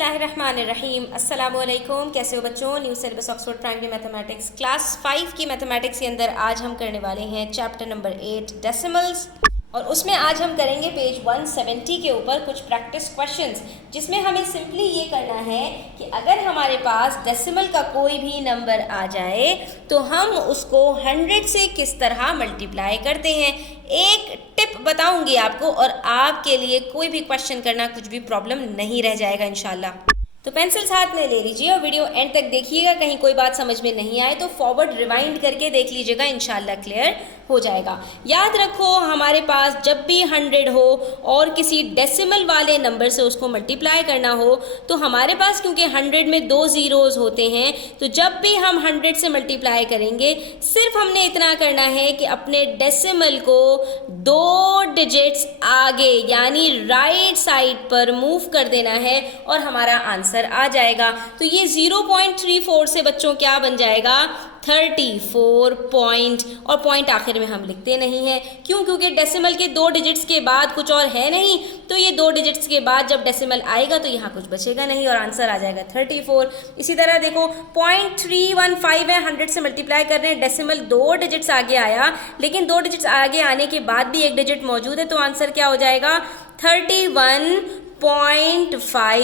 बिस्मिल्लाहिर्रहमानिर्रहीम। अस्सलामुअलैकुम। कैसे हो बच्चों? New syllabus Oxford primary mathematics class 5 की मैथमेटिक्स के अंदर आज हम करने वाले हैं चैप्टर नंबर 8 डेसिमल्स, और उसमें आज हम करेंगे पेज 170 के ऊपर कुछ प्रैक्टिस क्वेश्चंस, जिसमें हमें सिंपली ये करना है कि अगर हमारे पास डेसिमल का कोई भी नंबर आ जाए तो हम उसको 100 से किस तरह मल्टीप्लाई करते हैं। एक टिप बताऊंगी आपको और आपके लिए कोई भी क्वेश्चन करना कुछ भी प्रॉब्लम नहीं रह जाएगा इंशाल्लाह। तो पेंसिल्स हाथ में ले लीजिए और वीडियो एंड तक देखिएगा। कहीं कोई बात समझ में नहीं आए तो फॉरवर्ड रिवाइंड करके देख लीजिएगा, इंशाल्लाह क्लियर हो जाएगा। याद रखो, हमारे पास जब भी 100 हो और किसी डेसिमल वाले नंबर से उसको मल्टीप्लाई करना हो तो हमारे पास क्योंकि 100 में 2 ज़ीरोज़ होते हैं, तो जब भी हम 100 से मल्टीप्लाई करेंगे सिर्फ हमने इतना करना है कि अपने डेसिमल को 2 डिजिट्स आगे यानी राइट साइड पर मूव कर देना है और हमारा आंसर आ जाएगा। तो ये 0.34 से बच्चों क्या बन जाएगा? 34 पॉइंट, और पॉइंट आखिर में हम लिखते नहीं हैं। क्यों? क्योंकि डेसिमल के 2 डिजिट्स के बाद कुछ और है नहीं, तो ये 2 डिजिट्स के बाद जब डेसिमल आएगा तो यहाँ कुछ बचेगा नहीं और आंसर आ जाएगा 34। इसी तरह देखो 0.315 है, 100 से मल्टीप्लाई कर रहे हैं, डेसिमल 2 डिजिट्स आगे आया, लेकिन 2 डिजिट्स आगे आने के बाद भी एक डिजिट मौजूद है, तो आंसर क्या हो जाएगा? 31.5।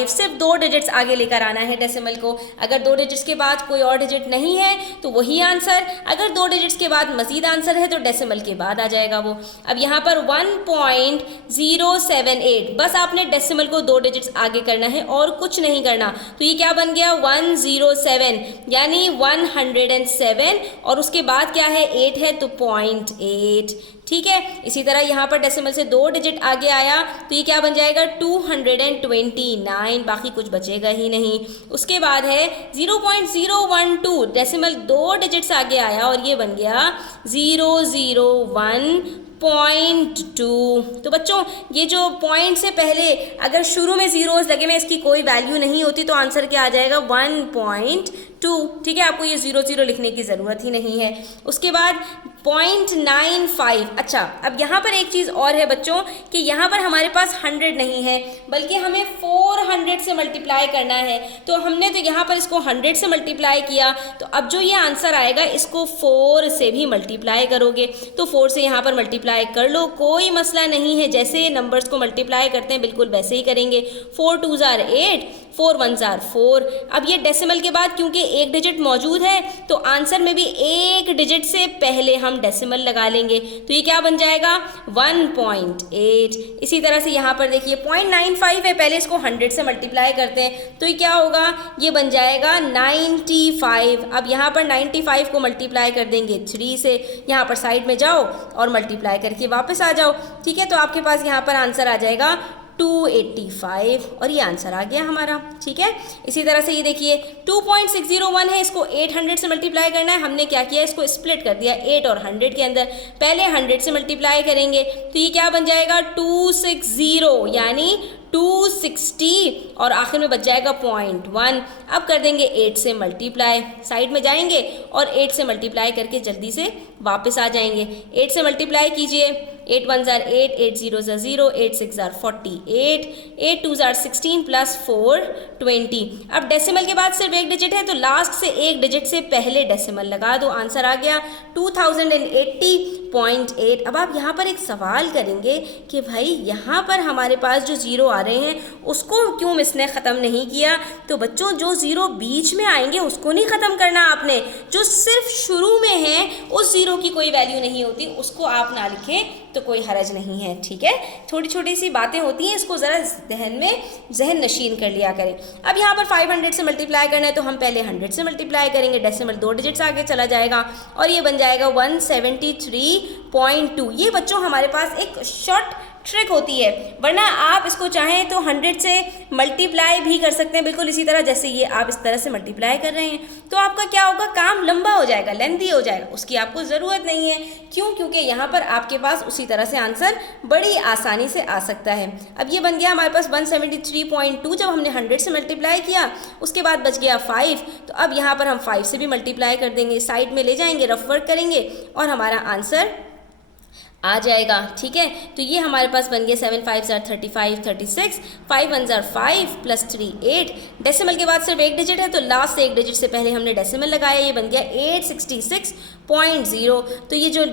सिर्फ 2 डिजिट्स आगे लेकर आना है डेसिमल को। अगर 2 डिजिट्स के बाद कोई और डिजिट नहीं है तो वही आंसर, अगर 2 डिजिट्स के बाद मजीद आंसर है तो डेसिमल के बाद आ जाएगा वो। अब यहाँ पर 1.078, बस आपने डेसिमल को 2 डिजिट्स आगे करना है और कुछ नहीं करना। तो ये क्या बन गया? 107 यानी 107, और उसके बाद क्या है? 8 है तो 0.8। ठीक है। इसी तरह यहाँ पर डेसिमल से 2 डिजिट आगे आया तो ये क्या बन जाएगा? 229, बाकी कुछ बचेगा ही नहीं। उसके बाद है 0.012, डेसिमल 2 डिजिट्स आगे आया और ये बन गया 001.2। तो बच्चों ये जो पॉइंट से पहले अगर शुरू में ज़ीरोज़ लगे में इसकी कोई वैल्यू नहीं होती तो आंसर क्या आ जाएगा? 1.2। ठीक है, आपको ये 0 लिखने की ज़रूरत ही नहीं है। उसके बाद 0.95। अच्छा, अब यहाँ पर एक चीज़ और है बच्चों कि यहाँ पर हमारे पास 100 नहीं है बल्कि हमें 400 से मल्टीप्लाई करना है। तो हमने तो यहाँ पर इसको 100 से मल्टीप्लाई किया, तो अब जो ये आंसर आएगा इसको 4 से भी मल्टीप्लाई करोगे, तो 4 से यहाँ पर मल्टीप्लाई कर लो, कोई मसला नहीं है। जैसे नंबर्स को मल्टीप्लाई करते हैं बिल्कुल वैसे ही करेंगे। 4 2 ज़ार 8, 4 1 ज़ार 4। अब ये डेसिमल के बाद क्योंकि एक डिजिट मौजूद है तो आंसर में भी एक डिजिट से पहले हम डेसिमल लगा लेंगे, तो ये क्या बन जाएगा? 1.8। इसी तरह से यहाँ पर देखिए 0.95 है, पहले इसको 100 से मल्टीप्लाई करते हैं तो ये क्या होगा? ये बन जाएगा 95। अब यहाँ पर 95 को मल्टीप्लाई कर देंगे 3 से, यहाँ पर साइड में जाओ और मल्टीप्लाई करके वापस आ जाओ। ठीक है, तो आपके पास यहाँ पर आंसर आ जाएगा 285, और ये आंसर आ गया हमारा। ठीक है, इसी तरह से ये देखिए 2.601 है, इसको 800 से मल्टीप्लाई करना है। हमने क्या किया? इसको स्प्लिट कर दिया 8 और 100 के अंदर। पहले 100 से मल्टीप्लाई करेंगे तो ये क्या बन जाएगा? 260 यानी 260, और आखिर में बच जाएगा 0.1। अब कर देंगे 8 से मल्टीप्लाई, साइड में जाएंगे और 8 से मल्टीप्लाई करके जल्दी से वापस आ जाएंगे। 8 से मल्टीप्लाई कीजिए, 8 1 ज़ार 8, 8 0 ज़ार 0, 8 6 ज़ार 48, 8 2 ज़ार 16 प्लस 4 20। अब डेसिमल के बाद सिर्फ एक डिजिट है तो लास्ट से एक डिजिट से पहले डेसिमल लगा दो, आंसर आ गया 2080.8। अब आप यहाँ पर एक सवाल करेंगे कि भाई यहाँ पर हमारे पास जो ज़ीरो आ रहे हैं उसको क्यों मिस ने ख़त्म नहीं किया? तो बच्चों जो ज़ीरो बीच में आएंगे उसको नहीं ख़त्म करना आपने, जो सिर्फ शुरू में है उस ज़ीरो की कोई वैल्यू नहीं होती, उसको आप ना लिखें तो कोई हरज नहीं है। ठीक है, छोटी छोटी सी बातें होती हैं, इसको ज़रा जहन नशीन कर लिया करें। अब यहाँ पर 500 से मल्टीप्लाई करना है तो हम पहले 100 से मल्टीप्लाई करेंगे, डेसिमल 2 डिजिट्स आगे चला जाएगा और ये बन जाएगा 173.2। ये बच्चों हमारे पास एक शॉर्ट ट्रिक होती है, वरना आप इसको चाहें तो 100 से मल्टीप्लाई भी कर सकते हैं, बिल्कुल इसी तरह जैसे ये आप इस तरह से मल्टीप्लाई कर रहे हैं। तो आपका क्या होगा? काम लंबा हो जाएगा, लेंथी हो जाएगा, उसकी आपको ज़रूरत नहीं है। क्यों? क्योंकि यहाँ पर आपके पास उसी तरह से आंसर बड़ी आसानी से आ सकता है। अब ये बन गया हमारे पास 173.2 जब हमने 100 से मल्टीप्लाई किया, उसके बाद बच गया 5, तो अब यहाँ पर हम 5 से भी मल्टीप्लाई कर देंगे, साइड में ले जाएंगे, रफ वर्क करेंगे और हमारा आंसर आ जाएगा। ठीक है, तो ये हमारे पास बन गया 7 5 35 36, 5 1 5 प्लस 3 8। डेसिमल के बाद सिर्फ एक डिजिट है तो लास्ट से एक डिजिट से पहले हमने डेसिमल लगाया, ये बन गया 866.0। तो ये जो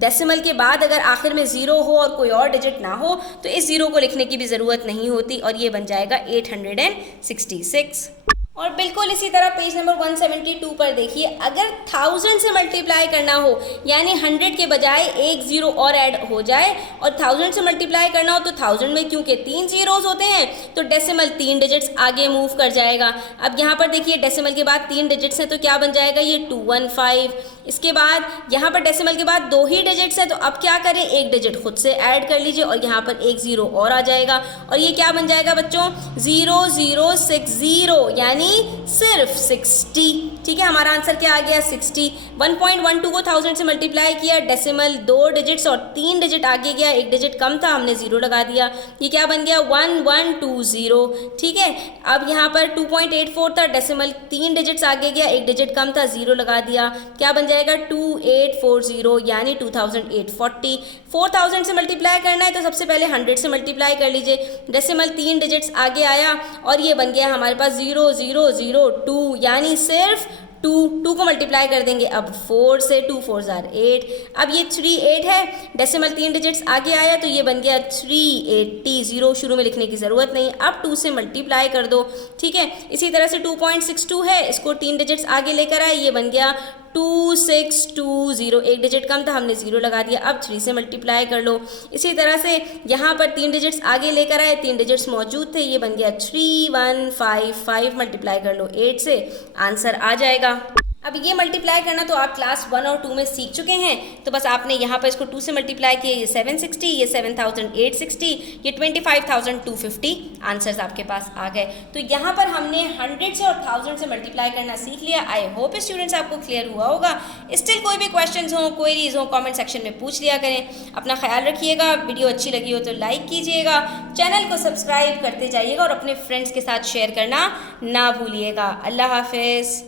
डेसिमल के बाद अगर आखिर में ज़ीरो हो और कोई और डिजिट ना हो तो इस ज़ीरो को लिखने की भी ज़रूरत नहीं होती और ये बन जाएगा 866। और बिल्कुल इसी तरह पेज नंबर 172 पर देखिए, अगर 1000 से मल्टीप्लाई करना हो यानी 100 के बजाय एक ज़ीरो और ऐड हो जाए और 1000 से मल्टीप्लाई करना हो तो 1000 में क्योंकि 3 ज़ीरोज़ होते हैं तो डेसिमल 3 डिजिट्स आगे मूव कर जाएगा। अब यहाँ पर देखिए डेसिमल के बाद 3 डिजिट्स हैं तो क्या बन जाएगा, ये 215। इसके बाद यहाँ पर डेसिमल के बाद 2 ही डिजिट्स हैं तो अब क्या करें, एक डिजिट खुद से ऐड कर लीजिए और यहाँ पर एक ज़ीरो और आ जाएगा और ये क्या बन जाएगा बच्चों, 0060 यानी सिर्फ 60। ठीक है, हमारा आंसर क्या आ गया, 60। 1.12 को 1000 से मल्टीप्लाई किया, डेसिमल 2 डिजिट्स और 3 डिजिट आगे गया, एक डिजिट कम था हमने ज़ीरो लगा दिया, ये क्या बन गया 1120। ठीक है, अब यहाँ पर 2.84 था, डेसिमल 3 डिजिट्स आगे गया, एक डिजिट कम था, ज़ीरो लगा दिया, क्या बन जाएगा 2840 यानी 2840। 4000 से मल्टीप्लाई करना है तो सबसे पहले 100 से मल्टीप्लाई कर लीजिए, डेसिमल 3 डिजिट्स आगे आया और ये बन गया हमारे पास 0002 यानी सिर्फ 2 को मल्टीप्लाई कर देंगे अब 4 से, 2 4 8। अब ये 38 है, डेसिमल 3 डिजिट्स आगे आया तो ये बन गया 380, ज़ीरो शुरू में लिखने की ज़रूरत नहीं, अब 2 से मल्टीप्लाई कर दो। ठीक है, इसी तरह से 2.62 है, इसको 3 डिजिट्स आगे लेकर आए, ये बन गया 2620, एक डिजिट कम था हमने ज़ीरो लगा दिया, अब 3 से मल्टीप्लाई कर लो। इसी तरह से यहाँ पर 3 डिजिट्स आगे लेकर आए, 3 डिजिट्स मौजूद थे, ये बन गया 3155, मल्टीप्लाई कर लो 8 से, आंसर आ जाएगा। अब ये मल्टीप्लाई करना तो आप क्लास 1 और 2 में सीख चुके हैं, तो बस आपने यहाँ पर इसको 2 से मल्टीप्लाई किया, ये 760, ये 7860, ये 25,250, आंसर्स आपके पास आ गए। तो यहाँ पर हमने 100 से और 1000 से मल्टीप्लाई करना सीख लिया। आई होप स्टूडेंट्स आपको क्लियर हुआ होगा। स्टिल कोई भी क्वेश्चंस हो, क्वेरीज हो, कमेंट सेक्शन में पूछ लिया करें। अपना ख्याल रखिएगा, वीडियो अच्छी लगी हो तो लाइक कीजिएगा, चैनल को सब्सक्राइब करते जाइएगा और अपने फ्रेंड्स के साथ शेयर करना ना भूलिएगा। अल्लाह हाफिज़।